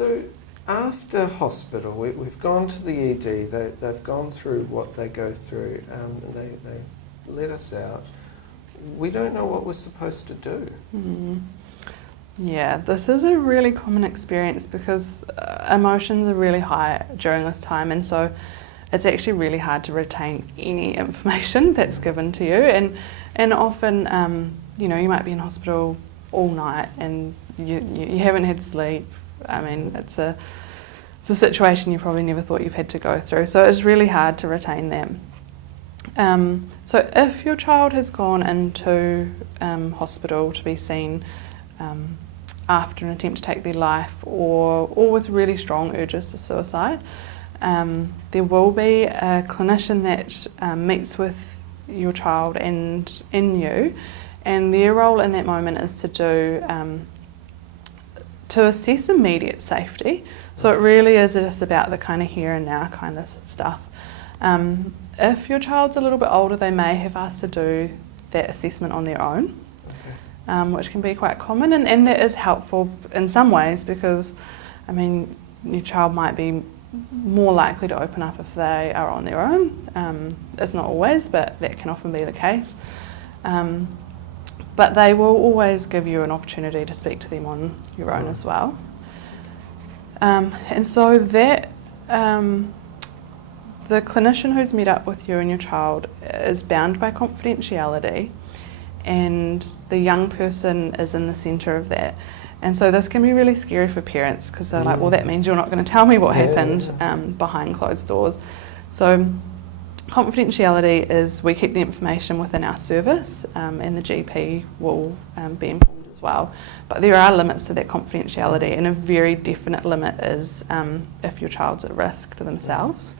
So after hospital, we've gone to the ED, they've gone through what they go through, and they let us out. We don't know what we're supposed to do. Yeah, this is a really common experience because emotions are really high during this time, and so it's actually really hard to retain any information that's given to you. And often, you might be in hospital all night and you haven't had sleep. I mean, it's a situation you probably never thought you've had to go through. So it's really hard to retain them. So if your child has gone into hospital to be seen after an attempt to take their life or with really strong urges to suicide, there will be a clinician that meets with your child and you, and their role in that moment is to do to assess immediate safety. So it really is just about the kind of here and now kind of stuff. If your child's a little bit older, they may have asked to do that assessment on their own, which can be quite common, and that is helpful in some ways because, I mean, your child might be more likely to open up if they are on their own. It's not always, but that can often be the case. But they will always give you an opportunity to speak to them on your own as well. And so that the clinician who's met up with you and your child is bound by confidentiality, and the young person is in the centre of that. And so this can be really scary for parents because they're like, well, that means you're not going to tell me what happened behind closed doors. So confidentiality is we keep the information within our service, and the GP will be informed as well. But there are limits to that confidentiality, and a very definite limit is if your child's at risk to themselves.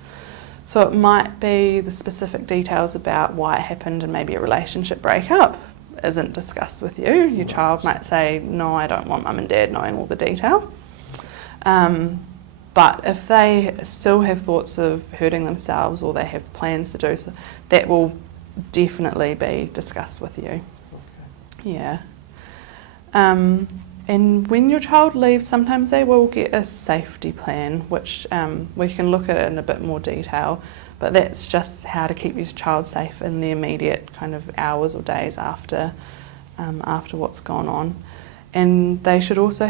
So it might be the specific details about why it happened, and maybe a relationship breakup isn't discussed with you. Your child might say, no, I don't want mum and dad knowing all the detail. But if they still have thoughts of hurting themselves or they have plans to do so, that will definitely be discussed with you. Yeah. And when your child leaves, sometimes they will get a safety plan, which we can look at it in a bit more detail, but that's just how to keep your child safe in the immediate kind of hours or days after what's gone on. And they should also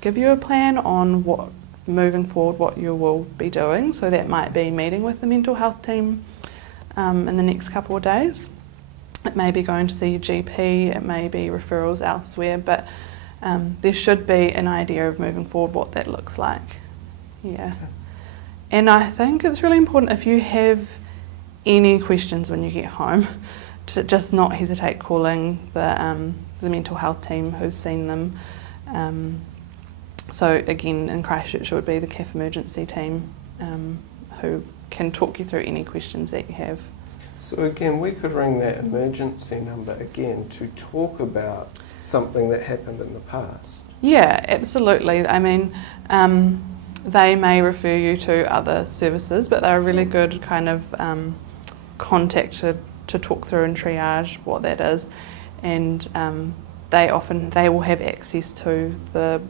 give you a plan on what, moving forward, what you will be doing. So that might be meeting with the mental health team in the next couple of days. It may be going to see your GP, it may be referrals elsewhere, but there should be an idea of moving forward what that looks like. Yeah. Okay. And I think it's really important if you have any questions when you get home to just not hesitate calling the mental health team who's seen them. So again, in Christchurch it would be the CAF emergency team who can talk you through any questions that you have. So again, we could ring that emergency number again to talk about something that happened in the past. Yeah, absolutely. I mean, they may refer you to other services, but they're a really good kind of contact to talk through and triage what that is. And they will have access to the,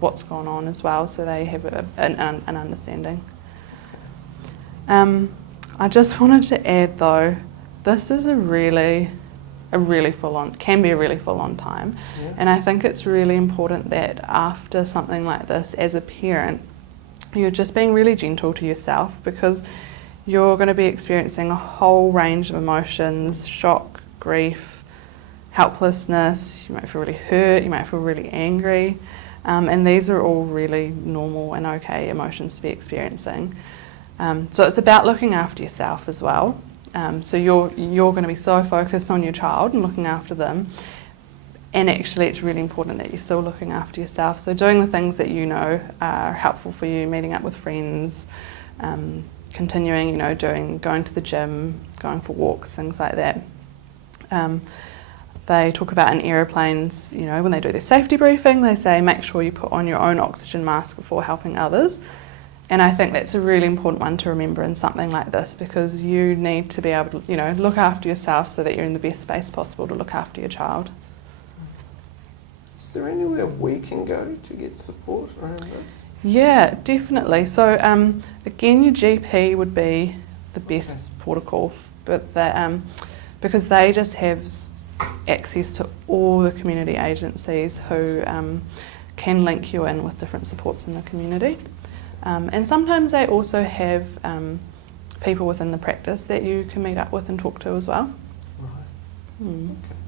what's going on as well, so they have an understanding. I just wanted to add though, this is a really full-on, can be a really full-on time. Yeah. And I think it's really important that after something like this, as a parent, you're just being really gentle to yourself, because you're going to be experiencing a whole range of emotions: shock, grief, helplessness. You might feel really hurt, you might feel really angry, and these are all really normal and okay emotions to be experiencing. So it's about looking after yourself as well. So you're going to be so focused on your child and looking after them, and actually it's really important that you're still looking after yourself. So doing the things that you know are helpful for you, meeting up with friends, continuing, going to the gym, going for walks, things like that. They talk about in aeroplanes, when they do their safety briefing, they say make sure you put on your own oxygen mask before helping others. And I think that's a really important one to remember in something like this, because you need to be able to, look after yourself so that you're in the best space possible to look after your child. Is there anywhere we can go to get support around this? Yeah, definitely. So again, your GP would be the best protocol, but because they just have access to all the community agencies who can link you in with different supports in the community. And sometimes they also have people within the practice that you can meet up with and talk to as well. Right. Mm. Okay.